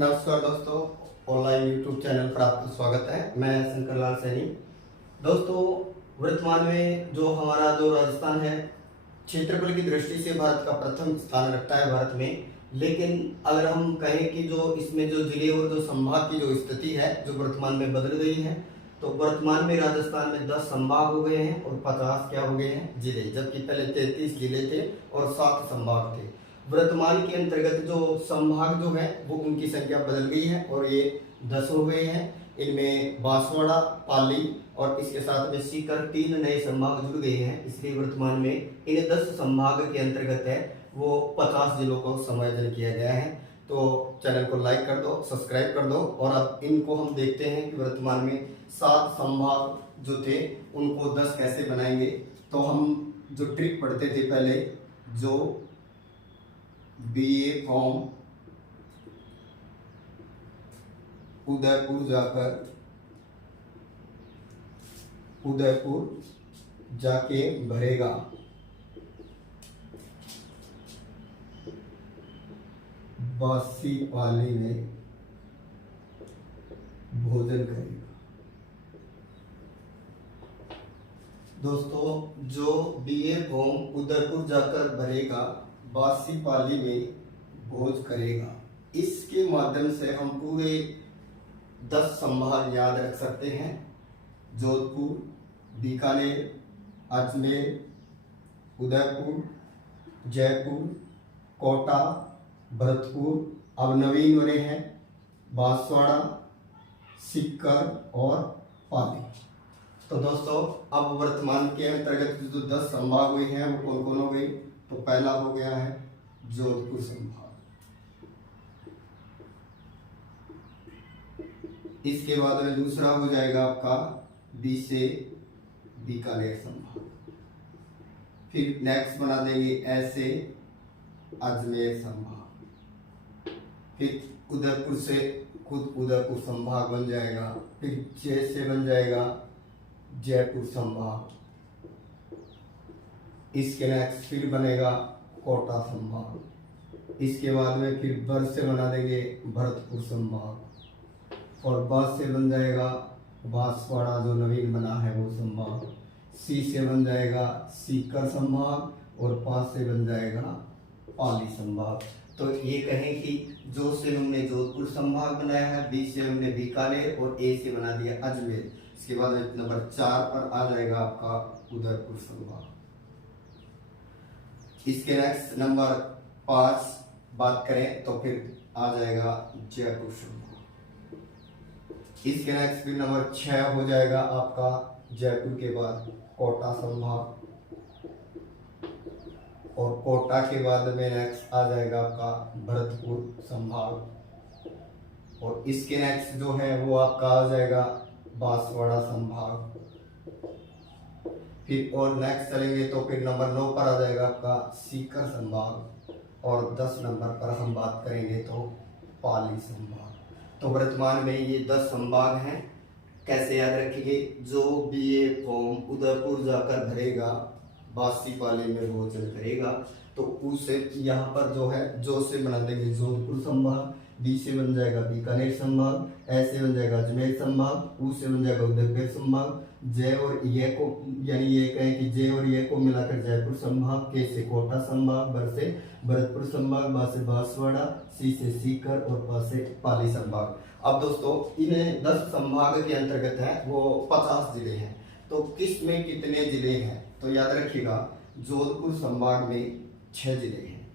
नमस्कार दोस्तों, online YouTube channel पर आपका स्वागत है। मैं शंकर लाल सैनी। दोस्तों, वर्तमान में जो हमारा जो राजस्थान है, क्षेत्रफल की दृष्टि से भारत का प्रथम स्थान रखता है भारत में। लेकिन अगर हम कहें कि जो इसमें जो जिले और जो संभाग की जो स्थिति है जो वर्तमान में बदल गई है, तो वर्तमान में राजस्थान में 10 संभाग हो गए हैं और 50 क्या हो गए हैं जिले, जबकि पहले 33 जिले थे और 7 संभाग थे। वर्तमान के अंतर्गत जो संभाग जो है वो उनकी संख्या बदल गई है और ये 10 हो गए हैं। इनमें बांसवाड़ा, पाली और इसके साथ में सीकर 3 नए संभाग जुड़ गए हैं। इसलिए वर्तमान में इन 10 संभाग के अंतर्गत है वो 50 जिलों को समायोजन किया गया है। तो चैनल को लाइक कर दो, सब्सक्राइब कर दो। और अब इनको हम देखते हैं कि वर्तमान में 7 संभाग जो थे उनको 10 कैसे बनाएंगे। तो हम जो ट्रिक पढ़ते थे पहले, जो बीए फॉर्म उदयपुर जाके भरेगा, बासी पाली में भोजन करेगा। दोस्तों, जो बीए फॉर्म उदयपुर जाकर भरेगा, बासी पाली में भोज करेगा, इसके माध्यम से हम पूरे 10 संभाग याद रख सकते हैं। जोधपुर, बीकानेर, अजमेर, उदयपुर, जयपुर, कोटा, भरतपुर, अब नवीन बने हैं बांसवाड़ा, सीकर और पाली। तो दोस्तों, अब वर्तमान के अंतर्गत जो 10 संभाग हुए हैं वो कौन कौन हो गए। तो पहला हो गया है जोधपुर संभाग, इसके बाद में दूसरा हो जाएगा आपका बी से बीकानेर संभाग, फिर नेक्स्ट बना देंगे ऐसे अजमेर संभाग, फिर उदयपुर से खुद उदयपुर संभाग बन जाएगा, फिर जय से बन जाएगा जयपुर संभाग, इसके नेक्स्ट फिर बनेगा कोटा संभाग, इसके बाद में फिर बर से बना देंगे भरतपुर संभाग, और बा से बन जाएगा बांसवाड़ा जो नवीन बना है वो संभाग, सी से बन जाएगा सीकर संभाग और पा से बन जाएगा पाली संभाग। तो ये कहें कि जो से हमने जोधपुर संभाग बनाया है, बी से हमने बीकानेर और ए से बना दिया अजमेर। इसके बाद नंबर 4 पर आ जाएगा आपका उदयपुर संभाग। इसके नेक्स्ट नंबर 5 बात करें तो फिर आ जाएगा जयपुर संभाग। इसके नेक्स्ट फिर नंबर 6 हो जाएगा आपका जयपुर के बाद कोटा संभाग, और कोटा के बाद में नेक्स्ट आ जाएगा आपका भरतपुर संभाग, और इसके नेक्स्ट जो है वो आपका आ जाएगा बांसवाड़ा संभाग। फिर और नेक्स्ट चलेंगे तो फिर नंबर 9 पर आ जाएगा आपका सीकर संभाग, और 10 नंबर पर हम बात करेंगे तो पाली संभाग। तो वर्तमान में ये 10 संभाग हैं। कैसे याद रखेंगे, जो बीए फॉर्म उदयपुर जाकर भरेगा, बासी पाली में भोजन करेगा, तो उसे यहाँ पर जो है जो से बना देंगे जोधपुर संभाग, बी से बन जाएगा बीकानेर संभाग, ए से बन जाएगा अजमेर संभाग, ऊ से बन जाएगा उदयपुर संभाग, जय और ये को यानी ये कहें कि जय और ये को मिलाकर जयपुर संभाग, के से कोटा संभाग, बर से भरतपुर संभाग, बा से बांसवाड़ा, सी से सीकर और पा से पाली संभाग। अब दोस्तों, इन 10 संभाग के अंतर्गत है वो 50 जिले हैं। तो किस में कितने जिले हैं, तो याद रखिएगा, जोधपुर संभाग में 6 जिले हैं,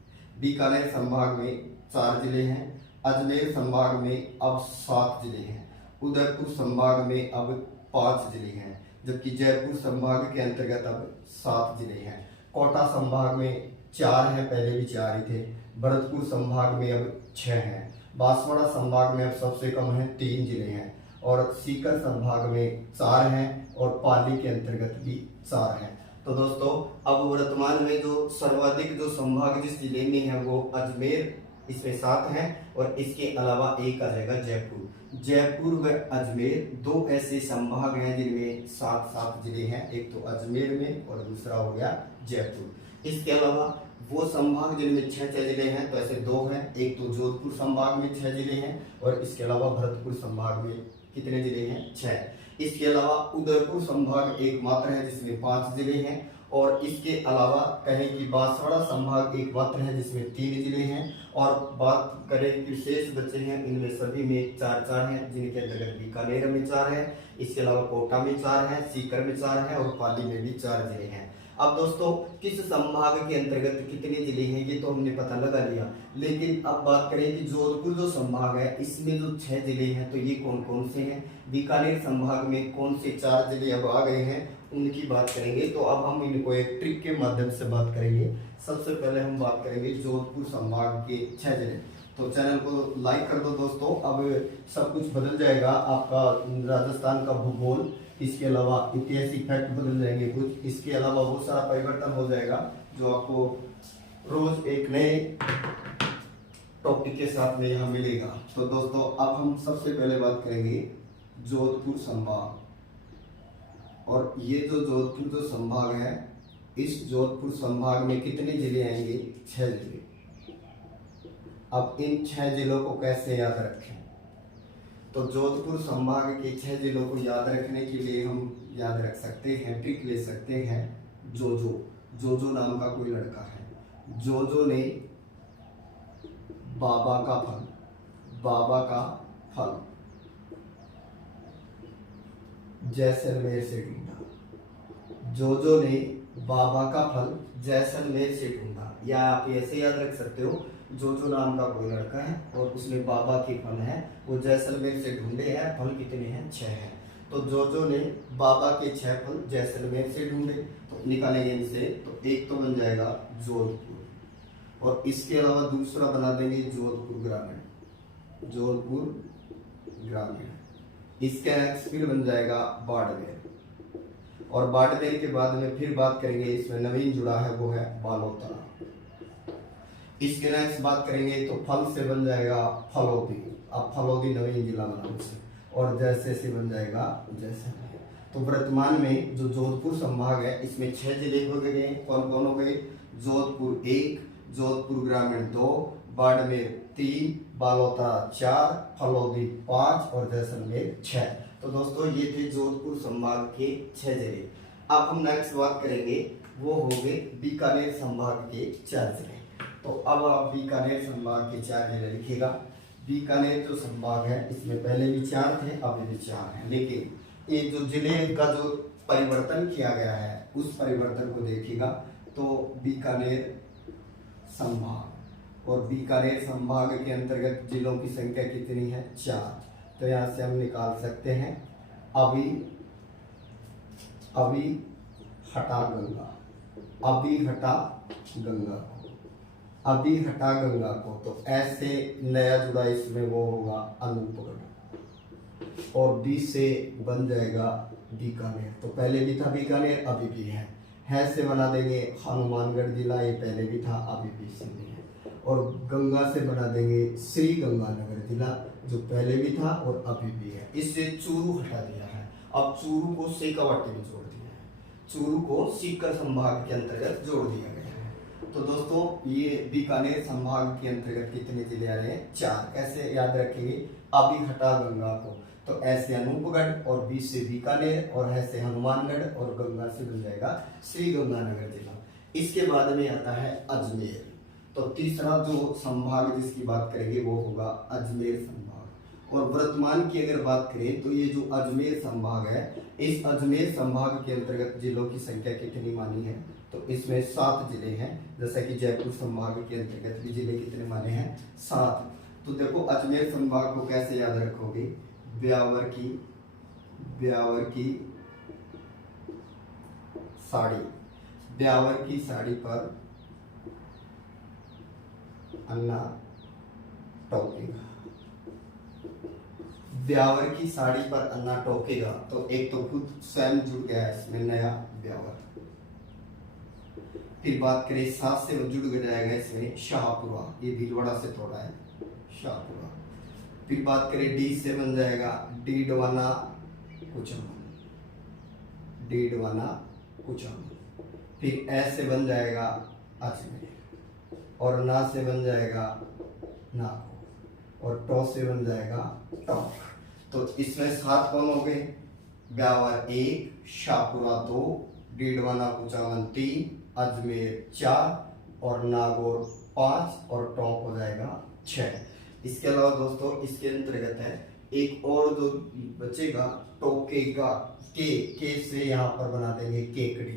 बीकानेर संभाग में 4 जिले हैं, अजमेर संभाग में अब 7 जिले हैं, उदयपुर संभाग में अब 5 जिले हैं, जबकि जयपुर संभाग के अंतर्गत अब 7 जिले हैं। कोटा संभाग में 4 हैं, पहले भी 4 ही थे। भरतपुर संभाग में अब 6 हैं। बांसवाड़ा संभाग में अब सबसे कम है, 3 जिले हैं, और सीकर संभाग में 4 हैं, और पाली के अंतर्गत भी 4 हैं। तो दोस्तों, अब वर्तमान में जो सर्वाधिक जो संभाग जिस जिले में है वो अजमेर, इसमें 7 हैं, और इसके अलावा एक आ जाएगा जयपुर। जयपुर व अजमेर 2 ऐसे संभाग हैं जिनमें 7 जिले हैं, एक तो अजमेर में और दूसरा हो गया जयपुर। इसके अलावा वो संभाग जिनमें 6 जिले हैं, तो ऐसे 2 हैं। एक तो जोधपुर संभाग में 6 जिले हैं और इसके अलावा भरतपुर संभाग में कितने जिले हैं? 6। इसके अलावा उदयपुर संभाग एकमात्र है जिसमें 5 जिले हैं और इसके अलावा कहें कि बांसवाड़ा संभाग एकमात्र है जिसमें 3 जिले हैं। और बात करें कि शेष बचे हैं, इनमें सभी में 4 हैं, जिनके अंतर्गत बीकानेर में 4 है, इसके अलावा कोटा में 4 है, सीकर में 4 है और पाली में भी 4 जिले हैं। अब दोस्तों किस संभाग के अंतर्गत कितने जिले हैं ये तो हमने पता लगा लिया, लेकिन अब बात करें कि जोधपुर जो संभाग है इसमें जो 6 जिले हैं तो ये कौन कौन से हैं, बीकानेर संभाग में कौन से 4 जिले अब आ गए हैं उनकी बात करेंगे। तो अब हम इनको एक ट्रिक के माध्यम से बात करेंगे। सबसे पहले हम बात करेंगे जोधपुर संभाग के 6 जिले। तो चैनल को लाइक कर दो दोस्तों, अब सब कुछ बदल जाएगा आपका राजस्थान का भूगोल, इसके अलावा ऐतिहासिक फैक्ट बदल जाएंगे कुछ, इसके अलावा बहुत सारा परिवर्तन हो जाएगा जो आपको रोज एक नए टॉपिक के साथ में यहाँ मिलेगा। तो दोस्तों अब हम सबसे पहले बात करेंगे जोधपुर संभाग। और ये जो जोधपुर जो संभाग है, इस जोधपुर संभाग में कितने जिले आएंगे? 6 जिले। अब इन 6 जिलों को कैसे याद रखें? तो जोधपुर संभाग के 6 जिलों को याद रखने के लिए हम याद रख सकते हैं, ट्रिक ले सकते हैं। जोजो नाम का कोई लड़का है, जोजो ने बाबा का फल जैसलमेर से ढूंढा। जोजो ने बाबा का फल जैसलमेर से ढूंढा, या आप ऐसे याद रख सकते हो, जोजो नाम का कोई लड़का है और उसने बाबा के फल है वो जैसलमेर से ढूंढे हैं। फल कितने हैं? 6 हैं। तो जोजो ने बाबा के 6 फल जैसलमेर से ढूंढे, तो निकालेंगे इनसे, तो एक तो बन जाएगा जोधपुर और इसके अलावा दूसरा बना देंगे जोधपुर ग्रामीण। इसका नेक्स्ट फिर बन जाएगा बाड़मेर और बाड़मेर के बाद में फिर बात करेंगे, इसमें नवीन जुड़ा है वो है बालोतरा। इसके नेक्स्ट बात करेंगे तो फल से बन जाएगा फलोदी, अब फलोदी नवीन जिला बना से, और जैसे से बन जाएगा जैसलमेर। तो वर्तमान में जो जोधपुर संभाग है इसमें 6 जिले हो गए। कौन कौन हो गए? जोधपुर 1, जोधपुर ग्रामीण 2, बाड़मेर 3, बालोतरा 4, फलोदी 5 और जैसलमेर 6। तो दोस्तों ये थे जोधपुर संभाग के 6 जिले। अब हम नेक्स्ट बात करेंगे वो हो गए बीकानेर संभाग के 4 जिले। तो अब आप बीकानेर संभाग के 4 जिले लिखिएगा। बीकानेर जो संभाग है इसमें पहले भी 4 थे, अभी भी 4 हैं, लेकिन ये जो जिले का जो परिवर्तन किया गया है उस परिवर्तन को देखिएगा। तो बीकानेर संभाग, और बीकानेर संभाग के अंतर्गत जिलों की संख्या कितनी है? 4। तो यहाँ से हम निकाल सकते हैं अभी हटा गंगा को, तो ऐसे नया जुड़ा इसमें वो होगा अनूपगढ़ और बी से बन जाएगा बीकानेर। तो पहले भी था बीकानेर, अभी भी है से बना देंगे हनुमानगढ़ जिला, ये पहले भी था अभी भी इसी में है। और गंगा से बना देंगे श्री गंगानगर जिला जो पहले भी था और अभी भी है। इससे चूरू हटा दिया है, अब चूरू को शेखावाटी में जोड़ दिया है, चूरू को सीकर संभाग के अंतर्गत जोड़ दिया गया है। तो दोस्तों ये बीकानेर संभाग के अंतर्गत कितने जिले आ रहे हैं? 4। कैसे याद रखेंगे? अभी हटा गंगा को, तो ऐसे अनूपगढ़ और बी से बीकानेर और ऐसे हनुमानगढ़ और गंगा से बन जाएगा श्री गंगानगर जिला। इसके बाद में आता है अजमेर। तो तीसरा जो संभाग जिसकी बात करेंगे वो होगा अजमेर संभाग। और वर्तमान की अगर बात करें तो ये जो अजमेर संभाग है, इस अजमेर संभाग के अंतर्गत जिलों की संख्या कितनी मानी है? तो इसमें 7 जिले हैं, जैसा कि जयपुर संभाग के अंतर्गत भी जिले कितने माने हैं? 7। तो देखो अजमेर संभाग को कैसे याद रखोगे? ब्यावर की साड़ी पर अन्ना टोकेगा। ब्यावर की साड़ी पर अन्ना टोकेगा, तो एक तो खुद स्वयं जुड़ गया है इसमें नया ब्यावर। फिर बात करें 7 से जुड़ जाएगा इसमें शाहपुरा, ये भीलवाड़ा से थोड़ा है शाहपुरा। फिर बात करें डी से बन जाएगा डीडवाना कुचामन। फिर ए से बन जाएगा अजमेर। और ना से बन जाएगा नागौर, और टॉ से बन जाएगा टॉक। तो इसमें 7 कौन हो गए? ब्यावर 1, शाहपुरा 2, डीडवाना कुचामन 3, अजमेर 4 और नागौर 5 और टॉक हो जाएगा 6। इसके अलावा दोस्तों इसके अंतर्गत है एक और जो बचेगा टोकेगा, के से यहाँ पर बना देंगे केकड़ी।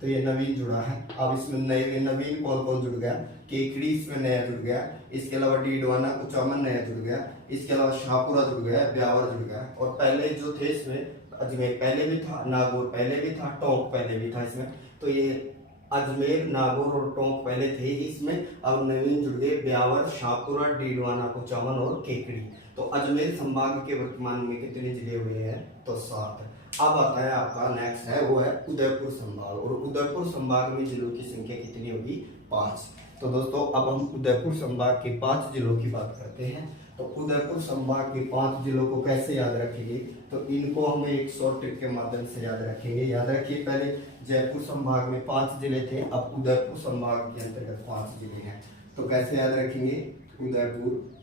तो ये नवीन जुड़ा है। अब इसमें नए नवीन कौन कौन जुड़ गया? केकड़ी इसमें नया जुड़ गया, इसके अलावा डीडवाना कुचामन नया जुड़ गया, इसके अलावा शाहपुरा जुड़ गया, ब्यावर जुड़ गया, और पहले जो थे इसमें अजमेर पहले भी था, नागौर पहले भी था, टोंक पहले भी था इसमें। तो ये अजमेर, नागौर और टोंक पहले थे इसमें, अब नवीन जुड़ गए ब्यावर, शाहपुरा, डीडवाना कुचामन और केकड़ी। तो अजमेर संभाग के वर्तमान में कितने जिले हुए हैं? तो 7। अब आता है आपका नेक्स्ट है, वो है उदयपुर संभाग, और उदयपुर संभाग में जिलों की संख्या कितनी होगी? 5। तो दोस्तों अब हम उदयपुर संभाग के 5 जिलों की बात करते हैं। तो उदयपुर संभाग के 5 जिलों को कैसे याद रखेंगे? तो इनको हम एक शॉर्ट ट्रिक के माध्यम से याद रखेंगे। याद रखिए, पहले जयपुर संभाग में 5 जिले थे, अब उदयपुर संभाग के अंतर्गत 5 जिले हैं। तो कैसे याद रखेंगे? उदयपुर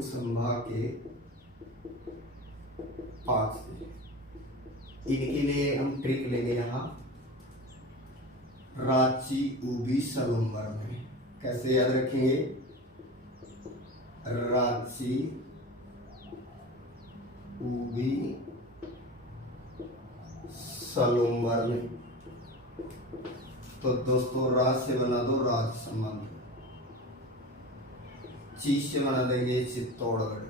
संभाग के 5 जिले। इनके लिए हम ट्रिक लेंगे यहाँ रांची, ऊबी, सलूम्बर में। कैसे याद रखेंगे? रांची, ऊबी, सलूम्बर में। तो दोस्तों राज से बना दो राजसमंद, ची से बना देंगे चित्तौड़गढ़,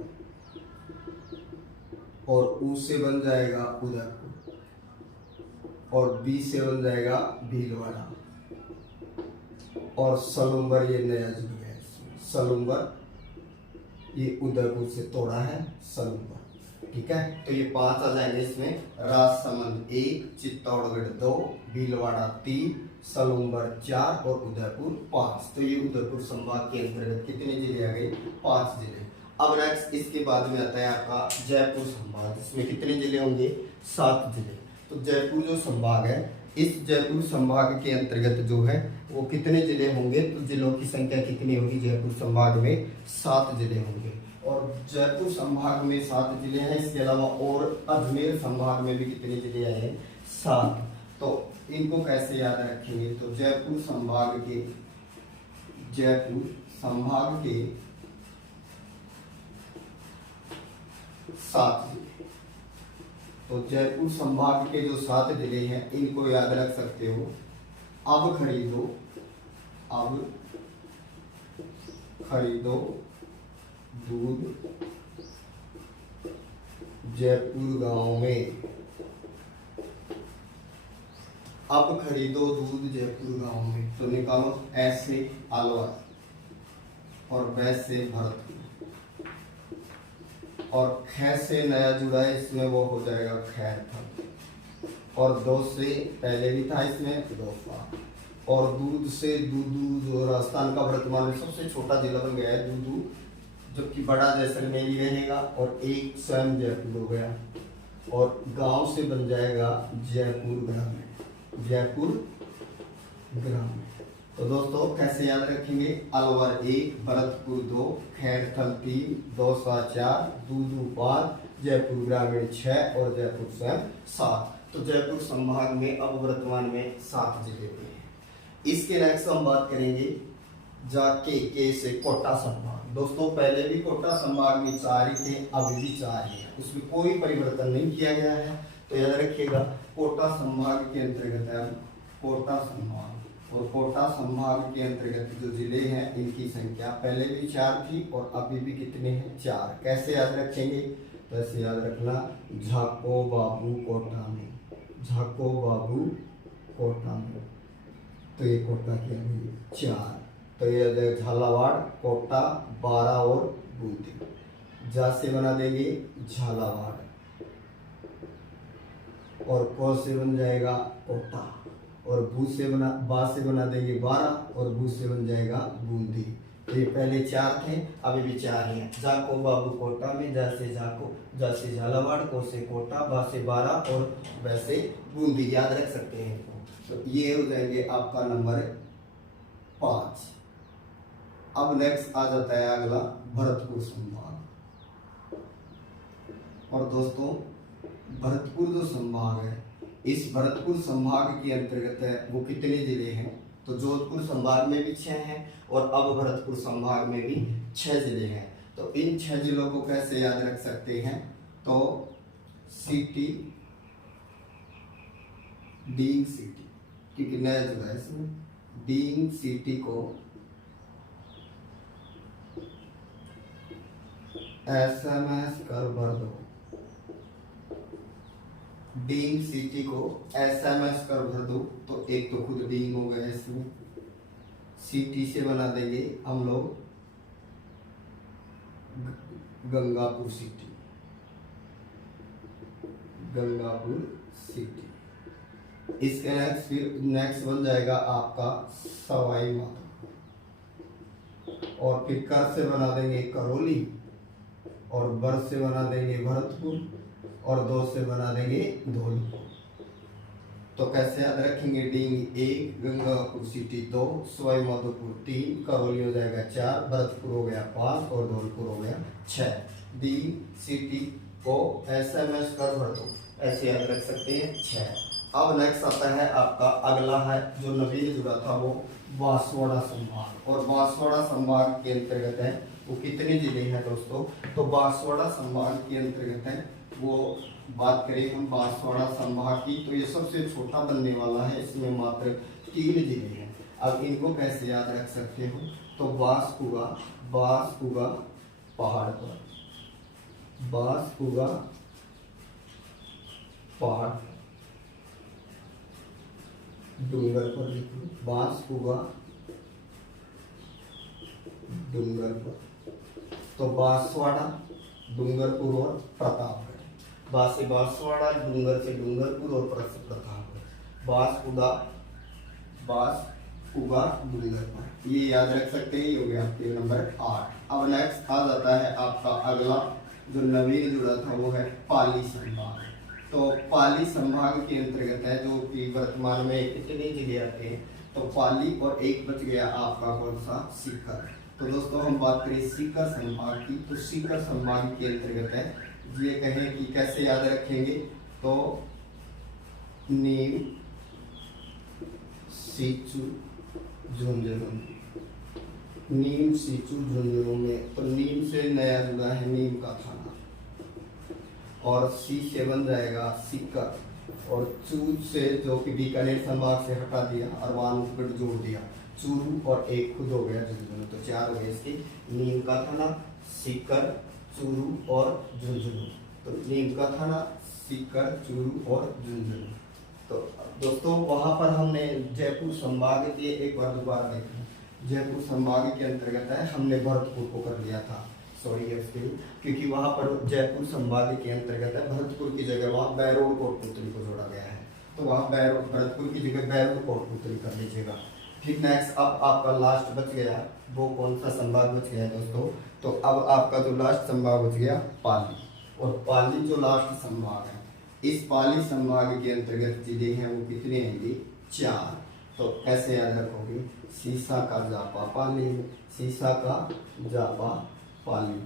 और ऊ से बन जाएगा उदयपुर, और बी से बन जाएगा भीलवाड़ा, और सलूम्बर ये नया जुड़ गया इसमें। सलूम्बर ये उदयपुर से तोड़ा है सलूम्बर, ठीक है। तो ये 5 आ जाएंगे इसमें, राजसमंद 1, चित्तौड़गढ़ 2, भीलवाड़ा 3, सलूम्बर 4 और उदयपुर 5। तो ये उदयपुर संभाग के अंतर्गत कितने जिले आ गए? 5 जिले। अब नेक्स्ट इसके बाद में आता है आपका जयपुर संभाग, जिसमें कितने जिले होंगे? 7 जिले। तो जयपुर जो संभाग है, इस जयपुर संभाग के अंतर्गत जो है वो कितने जिले होंगे? तो जिलों की संख्या कितनी होगी? जयपुर संभाग में 7 जिले होंगे। और जयपुर संभाग में 7 जिले हैं, इसके अलावा और अजमेर संभाग में भी कितने जिले आए हैं? 7। तो इनको कैसे याद रखेंगे? तो जयपुर संभाग के 7 जिले। तो जयपुर संभाग के जो 7 जिले हैं इनको याद रख सकते हो। अब खरीदो दूध जयपुर गांव में। अब खरीदो दूध जयपुर गांव में। तो निकालो, ऐसे अलवर और वैसे भरतपुर, और ख से नया जुड़ा है इसमें, वो हो जाएगा खैरथल, और 2 से पहले भी था इसमें दोसा, और दूध से दूदू जो राजस्थान का वर्तमान में सबसे छोटा जिला बन गया है दूदू, जबकि बड़ा जैसलमेर ही रहेगा, और एक स्वयं जयपुर हो गया, और गांव से बन जाएगा जयपुर ग्रामीण। जयपुर ग्रामीण। तो दोस्तों कैसे याद रखेंगे? अलवर 1, भरतपुर 2, खैरथल 3, दौसा 4, दूदू 5, जयपुर ग्रामीण 6 और जयपुर स्वयं 7। तो जयपुर संभाग में अब वर्तमान में 7 जिले हुए हैं। इसके नेक्स्ट हम बात करेंगे जाके के से कोटा संभाग। दोस्तों पहले भी कोटा संभाग में 4 ही थे, अभी भी 4 ही है, उसमें कोई परिवर्तन नहीं किया गया है। तो याद रखिएगा कोटा संभाग के अंतर्गत है कोटा संभाग, और कोटा संभाग के अंतर्गत जो जिले हैं इनकी संख्या पहले भी 4 थी और अभी भी कितने हैं? 4। कैसे याद रखेंगे? तो ऐसे याद रखना, झाको बाबू कोटा में, झाको बाबू कोटा में। तो ये कोटा की अभी 4। तो ये झालावाड़, कोटा, 12 और बूंदी। जा से बना देंगे झालावाड़, और को से बन जाएगा कोटा, और बा से बना देंगे 12 और बू से बन जाएगा बूंदी। तो ये पहले 4 थे, अभी भी 4 हैं। जाको बाबू कोटा में, जैसे जाको, जैसे झालावाड़, को से कोटा, बा से 12 और वैसे बूंदी, याद रख सकते हैं। तो ये हो जाएंगे आपका नंबर 5। अब नेक्स्ट आ जाता है अगला भरतपुर संभाग। और दोस्तों भरतपुर जो संभाग है, इस भरतपुर संभाग के अंतर्गत है वो कितने जिले हैं? तो जोधपुर संभाग में भी 6 हैं और अब भरतपुर संभाग में भी 6 जिले हैं। तो इन 6 जिलों को कैसे याद रख सकते हैं? तो सिटी, डीइंग सिटी, क्योंकि नया जुड़ा है इसमें, डीइंग सिटी को SMS कर भर दो, डीइंग सिटी को SMS कर भर दो। तो एक तो खुद डीइंग हो गया इसमें, सिटी से बना देंगे हम लोग गंगापुर सिटी, गंगापुर सिटी। इसके नेक्स्ट बन जाएगा आपका सवाई माधोपुर, और फिर कर से बना देंगे करौली, और बर से बना देंगे भरतपुर, और 2 से बना देंगे धौलपुर। तो कैसे याद रखेंगे? डीइंग 1, गंगापुर सिटी 2, सवाई माधोपुर 3, करौली हो जाएगा 4, भरतपुर हो गया 5 और धौलपुर हो गया 6। डीइंग सिटी को SMS कर भर दो, ऐसे याद रख सकते हैं 6। अब नेक्स्ट आता है आपका अगला है जो नवीन जुड़ा था वो बांसवाड़ा संभाग। और बांसवाड़ा संभाग के अंतर्गत है वो कितने जिले हैं दोस्तों? तो बांसवाड़ा संभाग के अंतर्गत है वो, बात करें हम बांसवाड़ा संभाग की, तो ये सबसे छोटा बनने वाला है, इसमें मात्र 3 जिले हैं। अब इनको कैसे याद रख सकते हो? तो बांसकुगा, बांसकुगा पहाड़ पर, बांसकुगा पहाड़, डूंगर पर लिखो, बांसकुगा डूंगर पर। तो बांसवाड़ा, डूंगरपुर और प्रतापगढ़, बांस से बांसवाड़ा, डूंगर से डूंगरपुर और प्रतापगढ़, बांसकुगा, बांसकुगा डूंगर पर, ये याद रख सकते हैं। ये हो गया आपके नंबर 8। अब नेक्स्ट आ जाता है आपका अगला जो नवीन जुड़ा था वो है पाली संभाग। तो पाली संभाग के अंतर्गत है जो कि वर्तमान में कितने जिले आते हैं? तो पाली और एक बच गया आपका कौन सा? सीकर। तो दोस्तों हम बात करें सीकर संभाग की, तो सीकर संभाग के अंतर्गत है, ये कहें कि कैसे याद रखेंगे? तो नीम, सीचू, झुंझुनू, नीम, सीचू, झुंझुनू में तो नीम से नया जुड़ा है नीम का थाना, और सी से बन जाएगा सीकर, और चू से जो कि बीकानेर संभाग से हटा दिया और वानगढ़ जोड़ दिया, चूरू, और एक खुद हो गया झुंझुनू। तो 4 हो गए इसके, नीम का थाना, सीकर, चूरू और झुंझुनू। तो नीम का थाना, सीकर, चूरू और झुंझुनू। तो दोस्तों वहां पर हमने जयपुर संभाग के एक बार दोबारा देखा, जयपुर संभाग के अंतर्गत है, हमने भरतपुर को कर लिया था, सॉरी क्योंकि वहां पर जयपुर संभाग के अंतर्गत है, भरतपुर की जगह वहाँ बैरोड कोटपुतली को जोड़ा गया है, तो वहाँ भरतपुर की जगह बैरोड कोटपुतली कर लीजिएगा। फिर नेक्स्ट अब आपका लास्ट बच गया, वो कौन सा संभाग बच गया दोस्तों? तो अब आपका जो लास्ट संभाग बच गया पाली, और पाली जो लास्ट संभाग है, इस पाली संभाग के अंतर्गत जिले हैं वो कितने हैं? 4। तो कैसे याद रखोगे? सीसा का जापा पाली, सीसा का जापा पाली।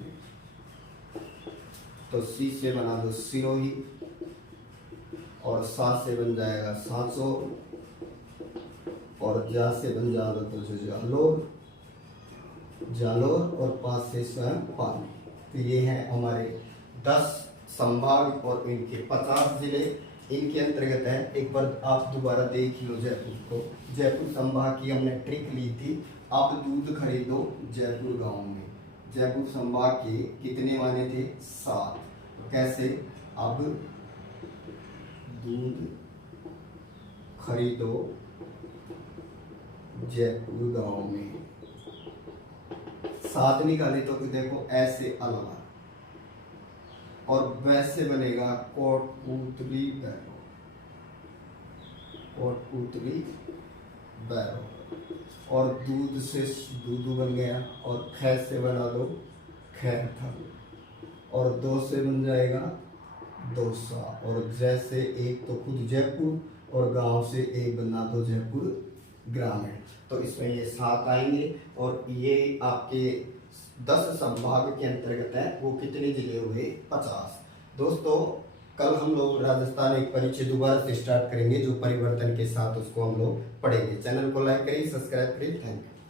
तो सी से बना दो सिरोही, और सा से बन जाएगा सांचो, और जा से बन जाएगा तो जालोर, जालोर, और 5 से स्वयं पाली। तो ये हैं हमारे 10 संभाग और इनके 50 जिले इनके अंतर्गत है। एक बार आप दोबारा देख लो जयपुर को, जयपुर संभाग की हमने ट्रिक ली थी, आप दूध खरीदो जयपुर गांव में। जयपुर संभाग के कितने माने थे? 7। तो कैसे? अब दूध खरीदो जयपुर गांव में, 7 निकाले तो देखो ऐसे अलग, और वैसे बनेगा कोटपुतली, कोटपुतली बैरो। और दूध से दूधू बन गया, और खै से बना दो खैर था, और दो से बन जाएगा दोसा, और जैसे एक तो खुद जयपुर, और गांव से एक बना दो जयपुर ग्रामीण। तो इसमें ये 7 आएंगे, और ये आपके 10 संभाग के अंतर्गत है। वो कितने जिले हुए? 50। दोस्तों कल हम लोग राजस्थान एक परिचय दोबारा से स्टार्ट करेंगे, जो परिवर्तन के साथ उसको हम लोग पढ़ेंगे। चैनल को लाइक करिए, सब्सक्राइब करिए। Thank you.